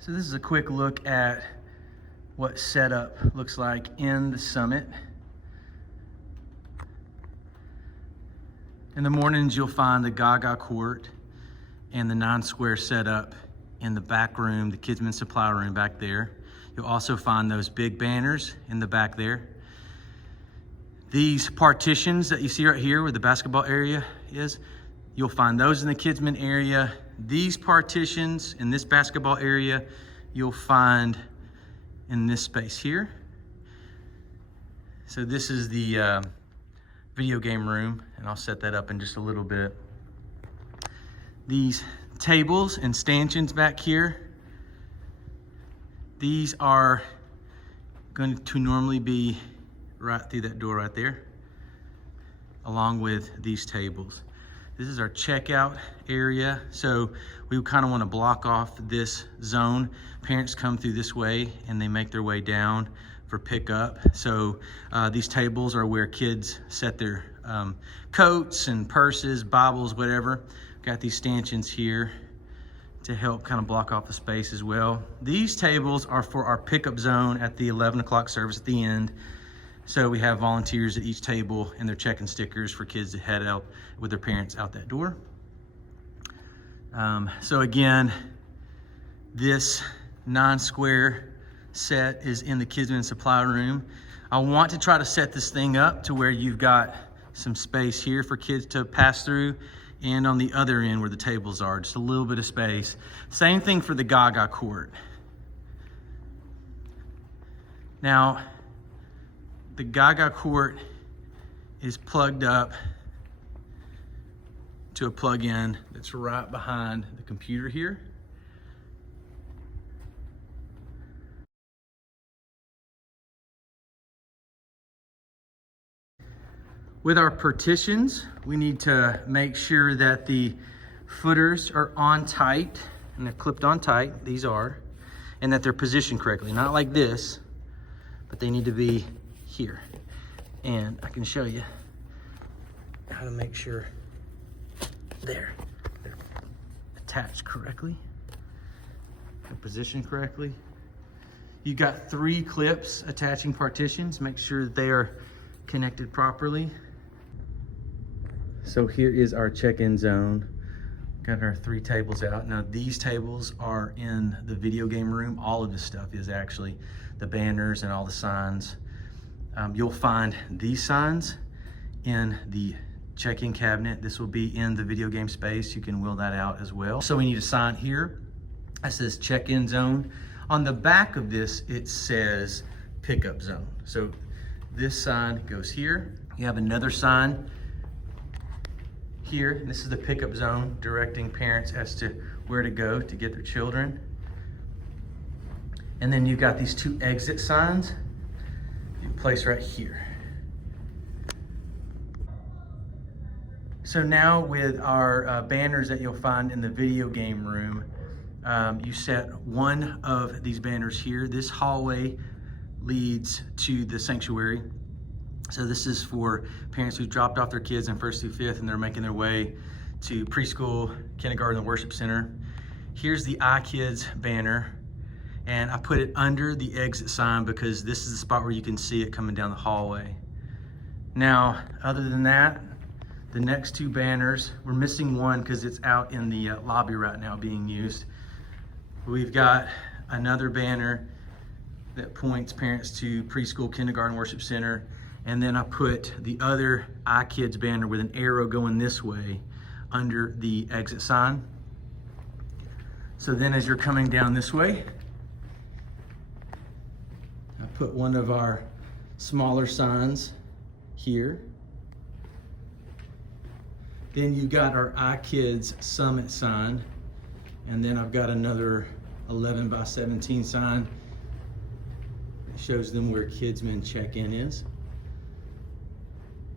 So this is a quick look at what setup looks like in the Summit. In the mornings, you'll find the Gaga court and the 9-square setup in the back room, the Kidsman Supply room back there. You'll also find those big banners in the back there. These partitions that you see right here where the basketball area is, you'll find those in the Kidsman area. These partitions in this basketball area, you'll find in this space here. So this is the video game room, and I'll set that up in just a little bit. These tables and stanchions back here, these are going to normally be right through that door right there, along with these tables. This is our checkout area. So we kind of want to block off this zone. Parents come through this way and they make their way down for pickup. So these tables are where kids set their coats and purses, Bibles, whatever. Got these stanchions here to help kind of block off the space as well. These tables are for our pickup zone at the 11 o'clock service at the end. So we have volunteers at each table and they're checking stickers for kids to head out with their parents out that door. So again, this 9-square set is in the Kidsman Supply room. I want to try to set this thing up to where you've got some space here for kids to pass through, and on the other end where the tables are, just a little bit of space. Same thing for the Gaga court. Now, the Gaga court is plugged up to a plug-in that's right behind the computer here. With our partitions, we need to make sure that the footers are on tight, and they're clipped on tight, these are, and that they're positioned correctly. Not like this, but they need to be here. And I can show you how to make sure they're attached correctly, they're positioned correctly. You got 3 clips attaching partitions. Make sure that they are connected properly. So here is our check-in zone. Got our 3 tables out. Now these tables are in the video game room. All of this stuff is actually the banners and all the signs. You'll find these signs in the check-in cabinet. This will be in the video game space. You can wheel that out as well. So we need a sign here that says check-in zone. On the back of this, it says pickup zone. So this sign goes here. You have another sign here. This is the pickup zone, directing parents as to where to go to get their children. And then you've got these 2 exit signs you place right here. So now with our banners that you'll find in the video game room, you set one of these banners here. This hallway leads to the sanctuary. So this is for parents who dropped off their kids in 1st through 5th and they're making their way to preschool, kindergarten, and worship center. Here's the iKIDS banner, and I put it under the exit sign because this is the spot where you can see it coming down the hallway. Now, other than that, the next 2 banners, we're missing one because it's out in the lobby right now being used. We've got another banner that points parents to preschool, kindergarten, worship center. And then I put the other iKIDS banner with an arrow going this way under the exit sign. So then as you're coming down this way, I put one of our smaller signs here. Then you got our iKIDS Summit sign. And then I've got another 11 by 17 sign that shows them where Kidsman check-in is.